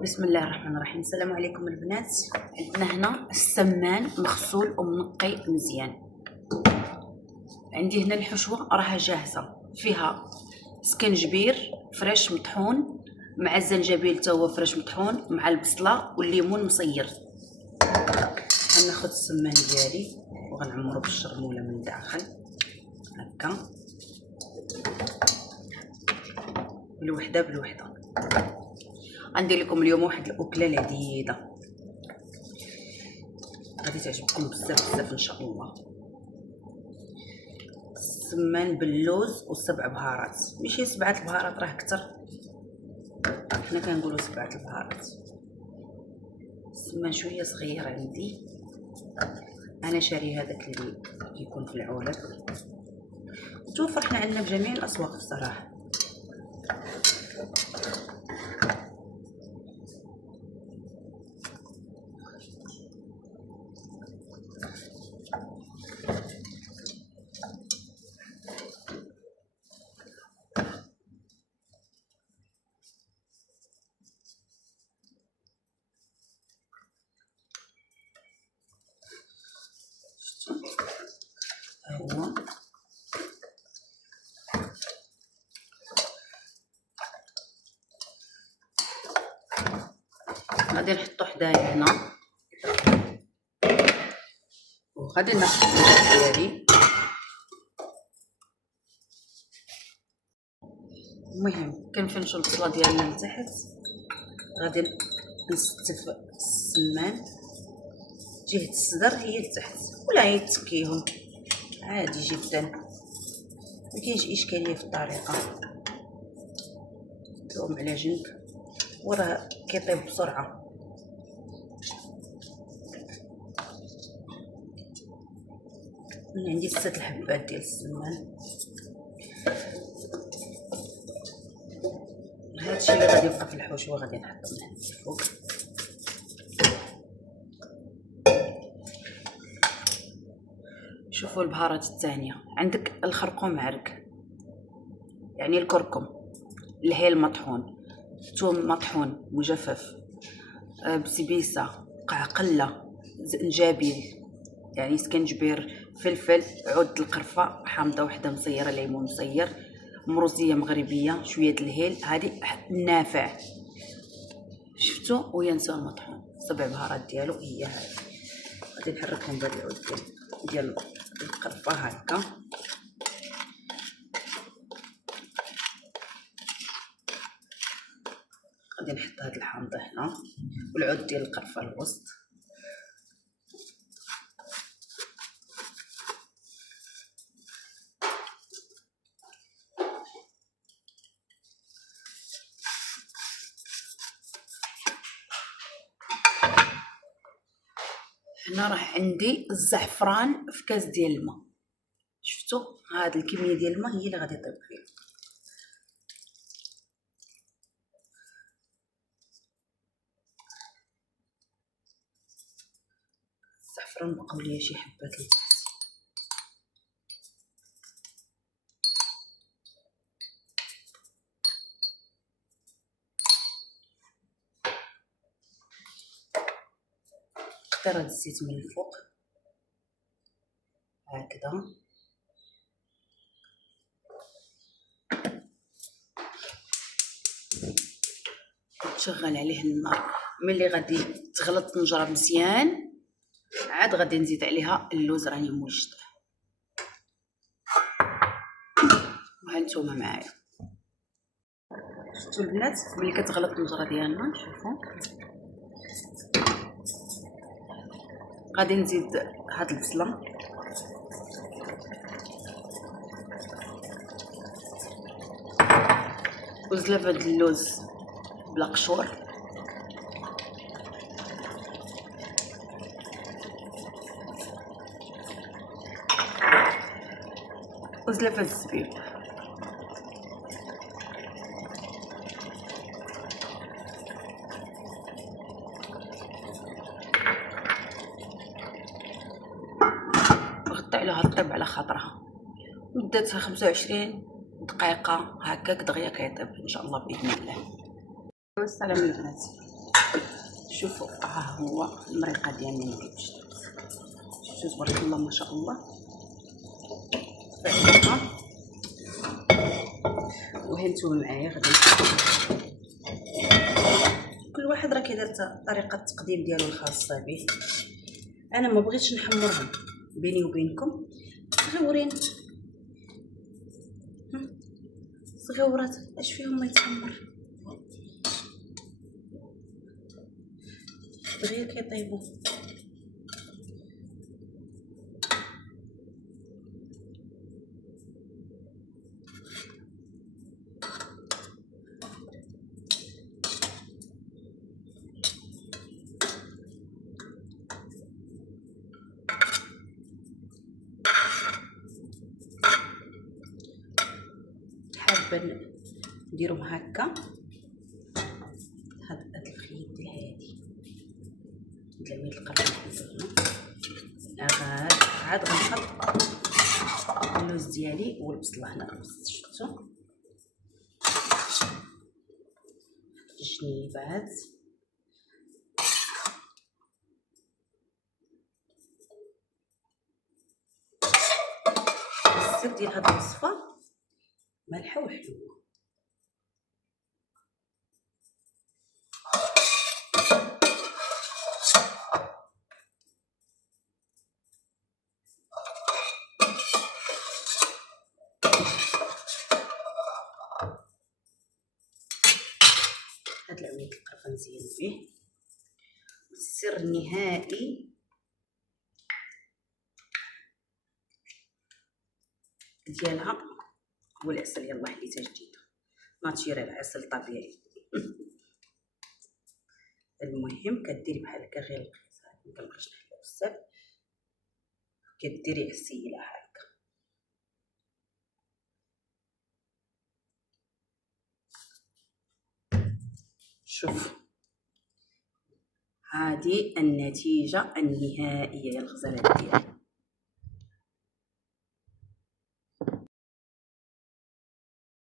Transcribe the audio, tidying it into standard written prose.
بسم الله الرحمن الرحيم. السلام عليكم البنات. عندنا هنا السمان مغسول ومنقي مزيان. عندي هنا الحشوه راها جاهزه، فيها سكنجبير فريش مطحون مع الزنجبيل تا هو فريش مطحون مع البصله والليمون مصير. غناخذ السمان ديالي وغنعمرو بالشرموله من الداخل هكا بالوحده بالوحده. غندير لكم اليوم واحد الاكله لذيذه غادي تعجبكم بزاف بزاف ان شاء الله. السمان باللوز والسبع بهارات، ماشي 7 البهارات راه كتر، حنا كنقولوا 7 البهارات. السمان شويه صغير عندي، انا شاري هذاك اللي كيكون في العلب، توفر حنا عندنا في جميع الاسواق الصراحه. هو غادي نحطو حدايا هنا، وغادي ناخذ البصل ديالي. المهم كنفنشو البصله ديالنا لتحت، غادي نستف السمان جهه الصدر هي لتحت، ولا هي تسكيهم عادي جدا، مكاينش اشكاليه في الطريقه. نديرهم على جنب وراه كيطيب بسرعه. من عندي 6 الحبات ديال السمان. هادشي اللي غادي يبقى في الحشوه غادي نحطو من هنا الفوق. شوفوا البهارات الثانيه، عندك الخرقوم معرق يعني الكركم، الهيل مطحون، ثوم مطحون مجفف، بسبيسه، قعقله، زنجبيل يعني سكنجبير، فلفل، عود القرفه حامضه وحده مصيره، ليمون مصير، مروزيه مغربيه، شويه الهيل، هذه النافع شفتوا، وينسون مطحون. 7 بهارات ديالو هي هذه. غادي نحركهم بهذا العود ديال القرفه هكا. غادي نحط هاد الحامضه هنا والعود ديال القرفه الوسط. هنا راه عندي الزعفران في كاس ديال الماء، شفتوا هاد الكميه ديال الماء هي اللي غادي يطيب فيها. الزعفران بقاو ليا شي حبات لتحت. قطره الزيت من الفوق هكذا. تشغل عليه النار، ملي غادي تغلط الطنجره مزيان عاد غادي نزيد عليها اللوز راني موجده. وهانتوما معايا، شفتوا البنات ملي كتغلط الطنجره ديالنا، شوفوا غادي نزيد هاد البصله، وزلافه د اللوز بلا قشور، وزلافه الزبيب. وغطي عليها الطيب على خاطرها، مدتها 25 دقيقه هكاك دغيا كيطيب ان شاء الله باذن الله. والسلام البنات. شوفوا ها هو المريقه ديالنا اللي كيفاش درت. شفتوا تبارك الله ما شاء الله فعلا. وهمتوا معايا غادي كل واحد راه كيدير طريقه التقديم ديالو الخاصه به. انا ما بغيتش نحمرهم بيني وبينكم، صغيورين صغيورات اش فيهم ما يتحمر دغيا كيطيبوا. حابه نديرهم هكا. هاد الخيط الهادي ديال القرن عاد غنحط اللوز ديالي والبصله هنا. شفتوا الجنيبات السر ديال هاد الوصفه مالحه وحلوه. هاد العمليه القرفه نزين فيه. السر النهائي ديالها هو العسل. يلاه حليتها جديده ناتشيرال، عسل طبيعي. المهم كديري بحال هكا غير القياس، مكنبقاش نحلها بزاف، كديري عسيله هكا. شوف هذه النتيجه النهائيه يا الغزالات ديالي.